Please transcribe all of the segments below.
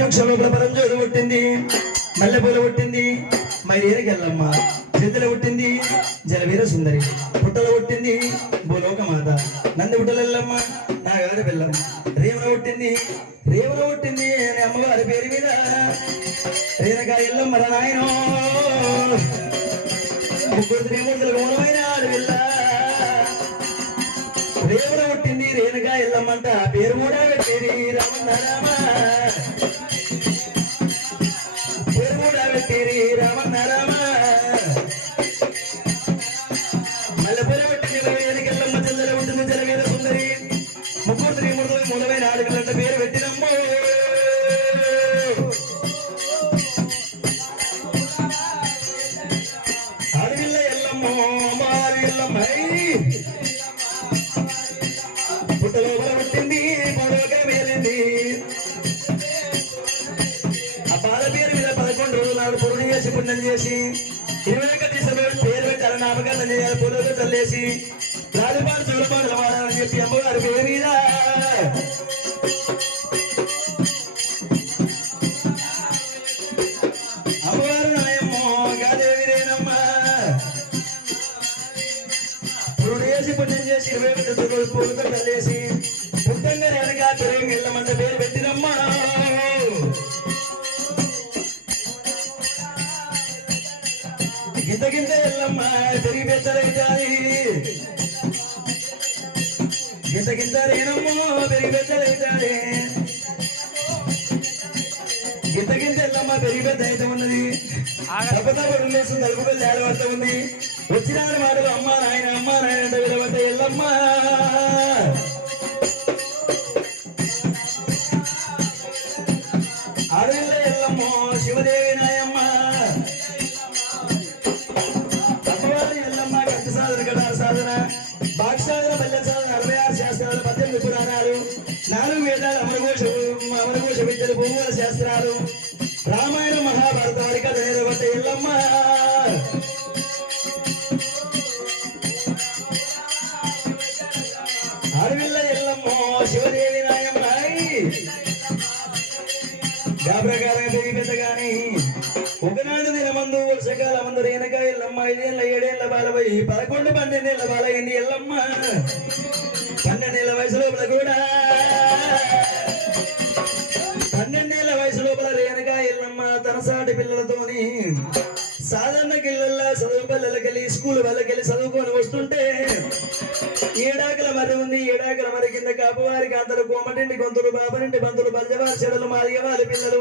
ప్రత్యక్షంలో వృక్షం లోపల పుట్టింది మల్లెపూల పుట్టింది మైరేరికెళ్ళమ్మ చేతుల పుట్టింది జలవీర సుందరి. పుట్టల పుట్టింది భూలోకమాత. నంది పుట్టలెల్లమ్మ నాగారి పిల్లమ్మ రేవన పుట్టింది రేవన పుట్టింది అని అమ్మగారి పేరు మీద. రేనక ఎల్లమ్మ రా నాయనో ముగ్గురు త్రిమూర్తులకు మూలమైన ఆడపిల్ల. రేవన పుట్టింది రేణుక ఎల్లమ్మంట ఆ పేరు కూడా పెట్టిరి రమణ రామ. చేసి ఇరవై ఒకటి డిసెంబర్ పేరు పెట్టారు నామకరణం చేయాలి పూలతో తల్లేసి రాజుపాడు చూడపాడు గింత గింత రేనమ్మో పెరిగి పెట్టలేదు గింత గింత ఎల్లమ్మ పెరిగి పెద్ద అయితే ఉన్నది. తప్పతప్పుడు లేసు నలుగు పెళ్ళి ఆడబడతా ఉంది. వచ్చిన మాటలు అమ్మ నాయన అమ్మ నాయన అంటే విలబడ్డ ఎల్లమ్మ. అరవిల్ల ఎల్లమ్మో శివదేవి నాయమ్మ గాబ్రగారం పెద్దగాని ఒకనాడు దినమందు వర్షకాల మందు రేనక ఎల్లమ్మ ఐదేళ్ళ ఏడేళ్ళ బాలపై పదకొండు పన్నెండేళ్ళ బాలయ్యింది ఎల్లమ్మ. పన్నెండేళ్ళ వయసులో కూడా స్కూల్ చదువుకొని వస్తుంటే ఏడాకుల మరి ఉంది ఏడాకుల మరి కింద కాపువారికి అందరు అందరూ కోమటింటి గొంతులు బాబనింటి బంతులు బల్జవారి చెడలు మాదిగ వారి పిల్లలు.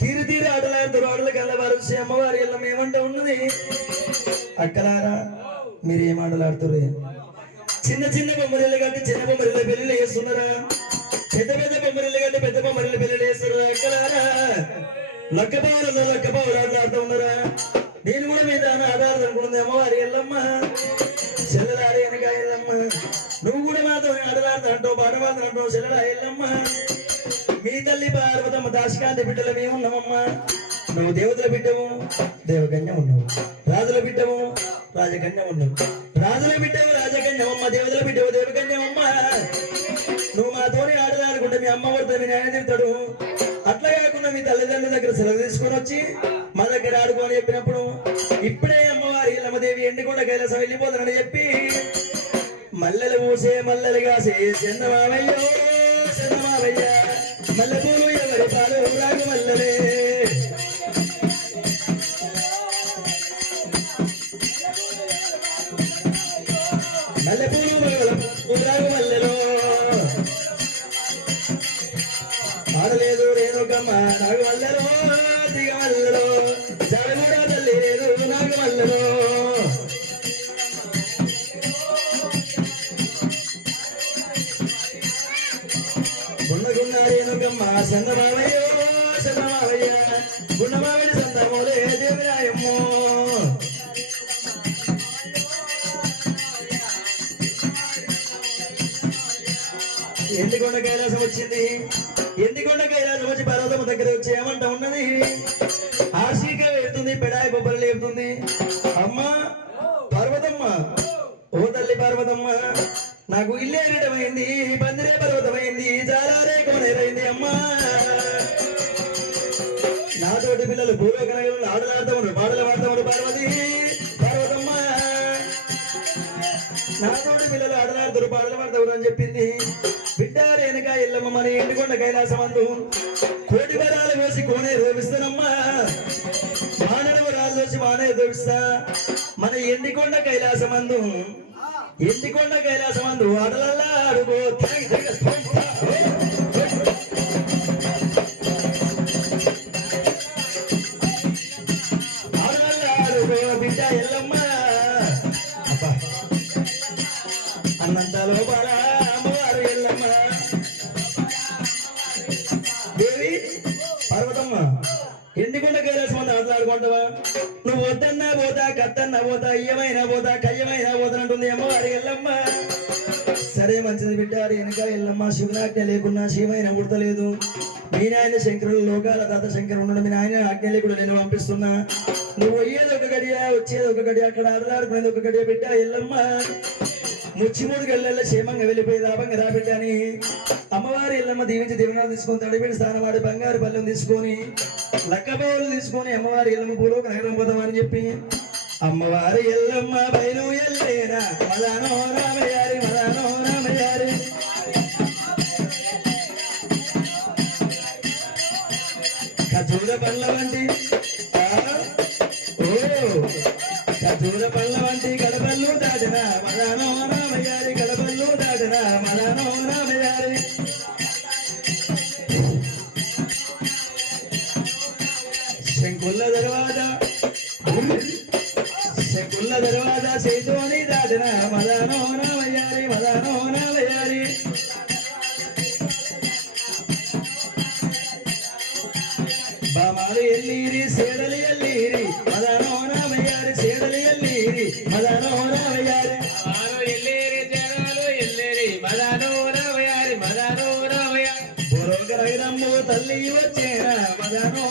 తీరు తీరు ఆటలాడుతూ ఆటలు కల్లవారు అమ్మవారి ఇళ్ళం ఏమంటే ఉన్నది. అక్కలారా మీరు ఏం ఆటలాడుతారు చిన్న చిన్న బొమ్మరిల్లు కట్టి చిన్న బొమ్మరిల్లు పెళ్ళి చేస్తున్నారా? పెద్ద పెద్ద బొమ్మరిల్లు కట్టి పెద్ద బొమ్మరిల్లు లక్క పావులు లక్క ఆటలాడుతూ ఉన్నారా నేను కూడా మీ దాని ఆధారం అనుకుంటుంది అమ్మవారి ఎల్లమ్మ. చెల్లెలారి వెనక ఎల్లమ్మ. నువ్వు కూడా మాతో ఆటలాడుతా అంటావు పాడవాళ్ళు అంటావు చెల్లెలా ఎల్లమ్మ. మీ తల్లి పార్వతమ్మ దాశకాంతి బిడ్డలు మేము ఉన్నామమ్మా. నువ్వు దేవతల బిడ్డము దేవకన్య ఉన్నావు. రాజుల బిడ్డము రాజకన్య ఉన్నావు. చెప్పినప్పుడు ఇప్పుడే అమ్మవారి ఇల్లమ్మదేవి ఎండికొండ కైలాసం వెళ్ళిపోతానని చెప్పి మల్లెలు పూసే మల్లెలుగా కాసే చందమావయ్యో చందమావయ్య మల్లె ఎవరి పాలు రాగు మల్లలే దిగ మల్లెలో జాడగూడ తల్లి లేదు నాగు మల్లెలో గున్నగున్న రేణుకమ్మ చందమావయ్యో గున్నమావిడి చందమోలే దేవిరాయమ్మో. ఎండికొండ కైలాసం వచ్చింది? కైలాసం వచ్చి దగ్గర వచ్చి ఏమంట ఉన్నది? ఆశీక వెళ్తుంది పెడాయి బొబ్బలు లేపుతుంది. అమ్మా పర్వతమ్మ. ఓ తల్లి పర్వతమ్మ నాకు ఇల్లే ఎరటమైంది పందిరే పర్వతమైంది జాలారే కోనేరైంది అమ్మా. నాతోటి పిల్లలు పూర్వ ఆటలాడుతూ ఉన్నారు పాటలు పాడుతూ ఉన్నారు పార్వతి పార్వతమ్మ. నాతోటి పిల్లలు ఆడలాడుతారు పాటలు పాడతారు అని చెప్పింది. ఎల్లమ్మ మన ఎండుకొండ కైలాసమందు కోటి వరాలు వేసి కోనే రోపిస్తానమ్మా మానవ రాజు వచ్చి మానే రోపిస్తా మన ఎండికొండ కైలాసమందు ఎండికొండ కైలాసమందు ఆడలల్లా అడుగు ఎందుకంటే కైలాసం మంది ఆటలాడుకుంటావా నువ్వు వద్దన్నా పోతా కత్తన్నా పోతా అయ్యమైనా పోతా కయ్యమైనా పోతా అంటుంది అమ్మవారి ఎల్లమ్మ. సరే మంచిది బిడ్డ వెనుక ఎల్లమ్మ శివునాజ్ఞ లేకున్నా శివైన గుర్తలేదు మీ నాయన శంకరుడు లోకాల తాత శంకరుడు మీ నాయన ఆజ్ఞ లేకుండా నేను పంపిస్తున్నా. నువ్వు అయ్యేది ఒక గడియ వచ్చేది ఒక గడియ అక్కడ ఆటలాడుకునేది ఒక గడియ బిడ్డ ఎల్లమ్మ. ముచ్చిమూడు గళ్ళల్లో క్షేమంగా వెళ్ళిపోయి రాబంగా రాబిడ్డ అని అమ్మవారి ఇల్లమ్మ దీవించి దీవెనాలు తీసుకొని తడిపిడి స్థానం వాడి బంగారు పల్లెం తీసుకొని లక్కబావులు తీసుకొని అమ్మవారి ఇల్లమ్మ పూలోక నగరం పోదామని చెప్పి అమ్మవారి ఎల్లమ్మ బయలు ఎల్లేరా? మదానో రామయ్యారి మదానో రామయ్యారి. ఖజూర పళ్ళ వంటి ఆ, ఓ ఖజూర పళ్ళ వంటి గడపల్లు దాటిన మదానో దాటిన మదానో రామయ్యారి మదాను రామయారి మదాను రామయారి తల్లి వచ్చేరా మదానో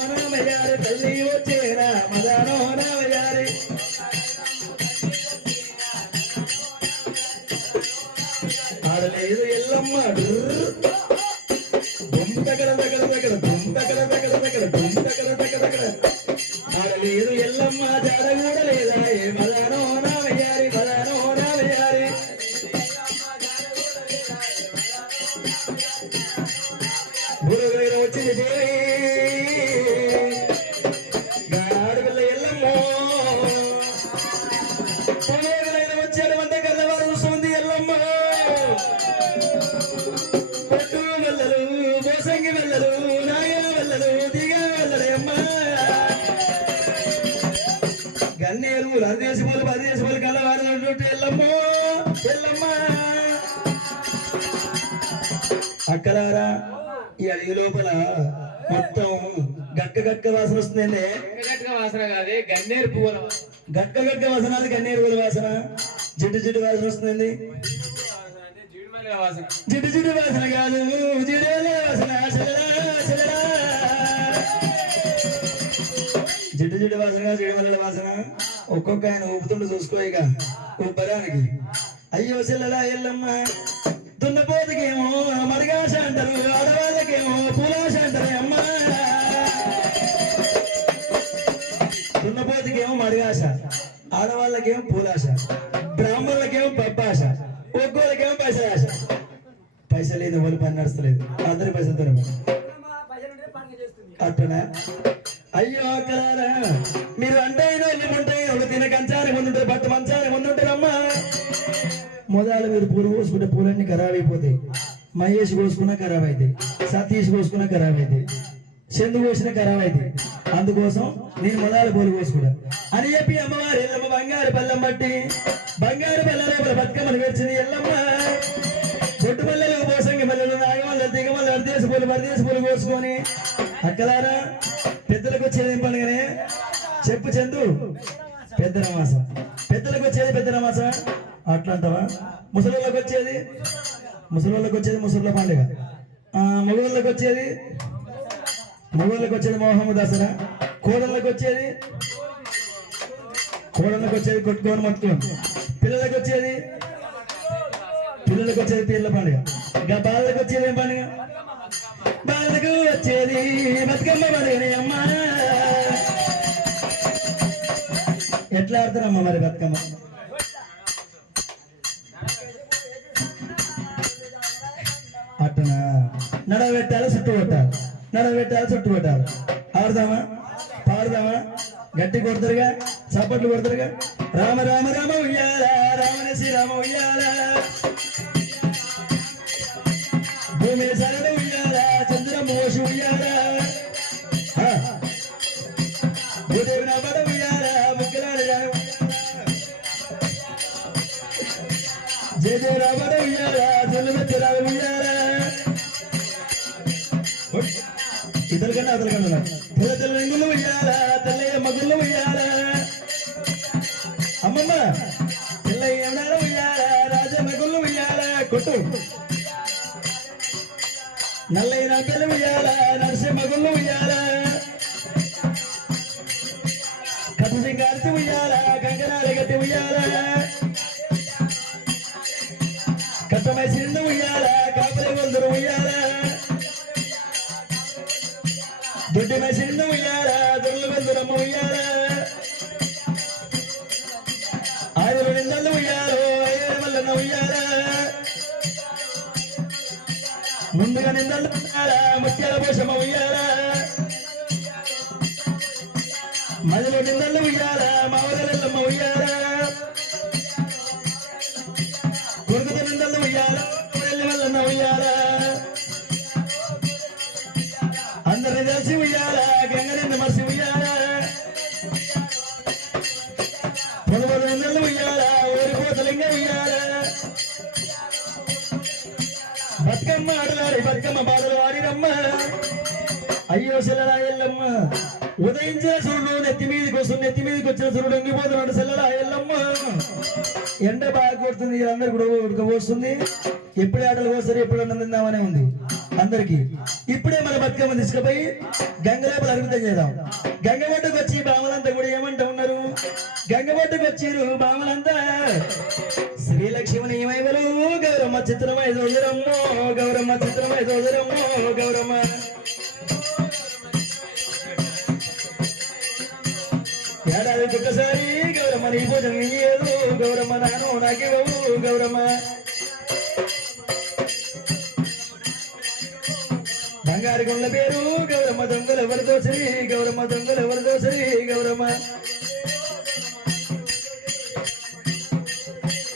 అక్కలారా ఈ అడవి లోపల మొత్తం గక్క గక్క వాసన వస్తుందండి గట్టిగా వాసన కాదే గన్నేరు పువ్వుల. గక్క గక్క వాసన అది గన్నేరు పూల వాసన. జిడ్డు జిడ్డు వాసన వస్తుందండి జిడ్డు జిడ్డు వాసన కాదు జిడేల వాసన. జిడ్డు జిడ్డు వాసన కాదు జిడిమల్లెల వాసన. ఒక్కొక్క ఆయన ఊపుతుండు చూసుకో ఇక ఊపరానికి. అయ్యో చెల్లెలా ఎల్లమ్మ. దున్నపోతుకేమో మరిగాశ అంటారు ఆడవాళ్ళకేమో పూలాశ అంటారు అమ్మ. దున్నపోతుకేమో మరిగాశ ఆడవాళ్ళకేమో పూలాశ బ్రాహ్మణులకేమో పబ్బాశ ఒక్కోళ్ళకేమో పైసలాశ పైసలు లేదు ఎవరు పని నడుస్తలేదు. అందరి పైసలతో అట్టనా? అయ్యో అక్కడ మీరు అంటే వెళ్ళి ఉంటాయి ఒక తిన కంచానికి ముందుంటారు ఖరాబ్ అయిపోతాయి మహేష్ కోసుకున్నా ఖరాబ్ అవుతాయి సతీష్ కోసుకున్నా ఖరాబ్ అవుతాయి చందు కోసిన ఖరాబ్ అవుతాయి అందుకోసం నేను మొదలు పూలు కోసుకుంటా. అని చెప్పి అమ్మవారు ఎల్లమ్మ బంగారు బల్లం బట్టి బంగారు బల్లరేపల బతుకమ్మను వేర్చింది ఎల్లమ్మ. పొట్టు మల్లెలు పోసంగి మల్లెలు నాగమల్లెలు దిగమల్లెలు అర్దేశ పూలు పరదేశ పూలు కోసుకొని అక్కలారా పెద్దలకు వచ్చేది ఏం పండుగనే? చెప్పు చందు. పెద్ద రమాస పెద్దలకు వచ్చేది పెద్ద నమాస అట్లా అంటావా ముసలోళ్ళకి వచ్చేది? ముసలిళ్ళకి వచ్చేది ముసలిలో పండుగ మగవాళ్ళకి వచ్చేది? మగవాళ్ళకి వచ్చేది మోహమ్మ దసరా కోడళ్ళకి వచ్చేది? కోడళ్ళకి వచ్చేది కొట్టుకొని మొత్తుకొని. పిల్లలకి వచ్చేది? పిల్లలకు వచ్చేది పిల్లల పండుగ ఇంకా బాలలకు వచ్చేది ఏం పండుగ బాలకు వచ్చేది బతుకమ్మ పండుగనే అమ్మా. ఎట్లా ఆడతారమ్మా మరి బతుకమ్మ? నడబెట్టాలి చుట్టూ పెట్టాలి. ఆడదామా పాడదామా? గట్టి కొడతారుగా చప్పట్లు కొడతారుగా. రామ రామ రామ ఉయ్యాల రామన శ్రీరామ ఉయ్యాల. భూమి సరణ ఉయ్యాల చంద్ర మోషి ఉయ్యాల. రాకలు రంగులు ఉయ్యాల నరసింహ ఉయ్యాల. కథ సింగార్చి ఉయ్యాల కంకణాల గట్టి ఉయ్యాల. కట్టమై సింధు ఉయ్యాలా ముందుగా నిందలు ఉయ్యాల ముత్యాల పోషమ ఉయ్యాల మదిలో నిందలు ఉయ్యాల మావదలెల్లమ్మ ఉయ్యాల బతుకమ్మ ఆడలాడి బతుకమ్మ బాధలు ఆడినమ్మ అయ్యో సెల్లరాయల్లమ్మ ఉదయించిన సూర్యుడు నెత్తి మీదకి వస్తుంది నెత్తి మీదకి వచ్చిన సూర్యుడు ఎంగిపోతున్నాడు సెల్లరాయల్లమ్మ ఎండ బాగా కొడుతుంది అందరు కూడా ఉడకపోస్తుంది ఎప్పుడు ఆటలు కోస్తారు ఎప్పుడు అన్నం తిందామనే ఉంది అందరికి. ఇప్పుడే మన బతుకమ్మ తీసుకుపోయి గంగలోపల అభివృద్ధి చేద్దాం. గంగ వచ్చి బామలంతా కూడా ఏమంటా ఉన్నారు? గంగ ఒడ్డుకు వచ్చిరు బామలంతా. శ్రీలక్ష్మిని ఏమైవరు గౌరమ్మ చిత్రమై దోదరమ్మో గౌరమ్మ చిత్రమై దోదరమ్మో గౌరమ్మ. ఏడాదికి ఒక్కసారి గౌరమ్మ నీ పూజ నీయదు గౌరమ్మ నాను నాకివ్వవు గౌరమ్మ. బంగారు గుండ్ల పేరు గౌరమ్మ దొంగలు ఎవరితో శ్రీ గౌరమ్మ దొంగలు ఎవరితో శ్రీ గౌరమ్మ.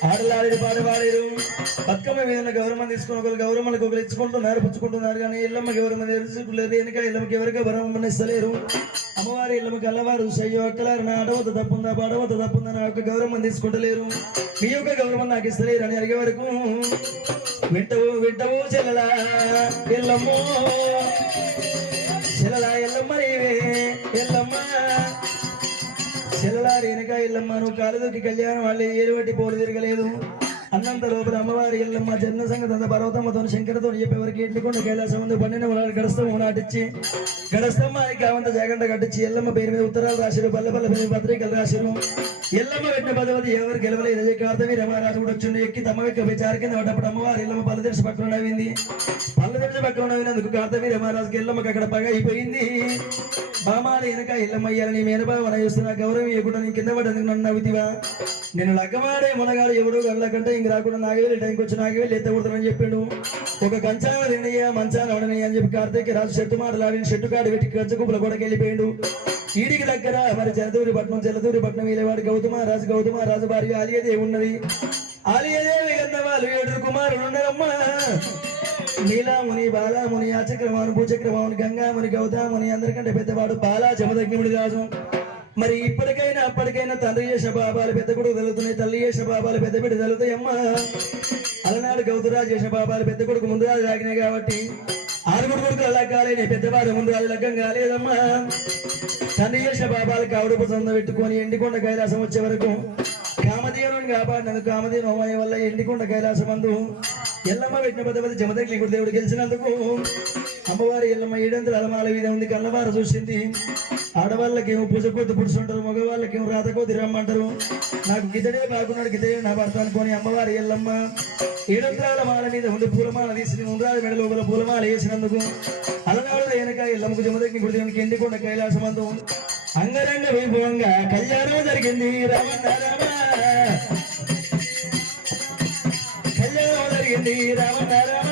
ఆడలాడి పాడవాడేరు. బతుకమ్మ మీద గౌరవం తీసుకుని ఒకరు గౌరవం ఒకరు ఇచ్చుకుంటున్నారు పుచ్చుకుంటున్నారు కానీ ఇల్లమ్మ గౌరవం తెలుసుకులేదు వెనుక ఇళ్ళమ్మకి ఎవరికి గౌరవం ఇస్తలేరు అమ్మవారి ఇళ్ళమ్మకి అల్లవారు సయ్యో అక్కలారు నా అడవత తప్పుందా పాడవత తప్పుందా నా యొక్క గౌరవం తీసుకుంటలేరు. మీ యొక్క గౌరవం నాకు ఇస్తలేరు అని అడిగే వరకు వింటవు వింటవు చెల్లలా ఎల్లమ్మో. చెల్లలా ఎల్లమ్మ నీవే ఎల్లమ్మ చెల్లలారి వెనక ఎల్లమ్మ నువ్వు కాలుదొక్కి కళ్యాణం వాళ్ళే ఏరువట్టి పోలు తిరగలేదు. అన్నంత లోపల అమ్మవారి ఎల్లమ్మ జన్మ సంగతి అంత పర్వతమ్మతో శంకరతో చెప్పేవరకు ఎట్లుకొండ కైలాసం ముందు పన్నెండు వాళ్ళు గడస్తము నాటిచ్చి గడస్తమ్మానికి అవంత జాగంట కట్టించి ఎల్లమ్మ పేరు మీద ఉత్తరాలు రాశారు పల్లె పల్లె పత్రికలు రాశారు. ఎల్లమ్మ వెంట పదవది ఎవరు గెలవలేదు. అదే కార్తవి రమారాజు కూడా వచ్చిండు. ఎక్కి తమ యొక్క విచార కింద పడ్డప్పుడు అమ్మవారు ఎల్లమ్మ పల్లె తెలిసి పక్కన నవ్వింది. పల్లె తెలిసి పక్కన నవ్వినందుకు కార్తవి రమారాజుకి ఎల్లమ్మకి అక్కడ పగ అయిపోయింది. బామాల వెనక ఎల్లమ్మ ఇయ్యాలని మేనబావ చూస్తున్న గౌరవం ఇవ్వకుండా నీ కింద పడ్డందుకు నన్ను నవ్వుతివా? నేను లగ్గవాడే మునగాడు ఎవడు గంటల ఇంక రాకుండా నాగవేలి టైంకి వచ్చి నాగవేలి ఎత్తకూడదని చెప్పిండు. ఒక కంచాన తినయ్యా మంచాన వడనయ్యా అని చెప్పి కార్తీక రాజు చెట్టు మాటలాడిన చెట్టు కాడు పెట్టి కంచ కుప్పల కూడా వెళ్ళిపోయిండు. ఈడికి దగ్గర మరి జలదూరి పట్నం జలదూరి పట్నం వీళ్ళవాడు గౌతమ రాజు గౌతమ రాజు భార్య ఆలియదేవి ఉన్నది. ఆలియదేవి కన్న వాళ్ళు ఏడుగురు కుమారులు ఉన్నారమ్మా. నీలాముని బాలాముని అచక్రమాను భూచక్రమాను గంగాముని గౌతాముని అందరికంటే పెద్దవాడు బాలా జమదగ్నిముడి రాజు. మరి ఇప్పటికైనా అప్పటికైనా తండ్రి చేసిన పాపాలు పెద్ద కొడుకు తగులుతున్నాయి తల్లి చేసిన పాపాలు పెద్ద బిడ్డ తగులుతాయి అమ్మ అలనాడు గౌతరాజు చేసిన పాపాలు పెద్ద కొడుకు ముందు రాజు తాగినాయి కాబట్టి ఆరుగురు కొడుకు అలా కాలేని పెద్దవాడు ముందు రాజు లగ్గం కాలేదమ్మా. తండ్రి బాబాలకు పాపాలు కావుడుపు సొంత పెట్టుకొని ఎండికొండ కైలాసం వచ్చే వరకు కామధేనుని కాపాడినందుకు కామధేను అమ్మాయి వల్ల ఎండికొండ కైలాసం అందు ఎల్లమ్మ పెట్టిన పెద్ద పెద్ద జమదగ్ని దేవుడు గెలిచినందుకు అమ్మవారి ఎల్లమ్మ ఏడంతల అలమాల మీద ఉంది. కళ్ళవార చూసింది. ఆడవాళ్ళకేమో పూజ కొద్ది పుడుచుంటారు మగవాళ్ళకేమో రాత కొద్ది రమ్మంటారు. నాకు గిద్దడే బాగున్నాడు గిద్దడే నా భర్త అనుకోని అమ్మవారి ఎల్లమ్మ. ఏడంతరాల మాల మీద ఉండి పూలమాల తీసి ఉండ్రాల మెడ లోపల పూలమాల వేసినందుకు అలనాడు వెనక ఎల్లమ్మకు జమదగ్ని గుడి దేవునికి ఎండికొండ కైలాసమందు అంగరంగ వైభవంగా కళ్యాణం జరిగింది. రామన్న రామ కళ్యాణం జరిగింది. రామన్న రామ.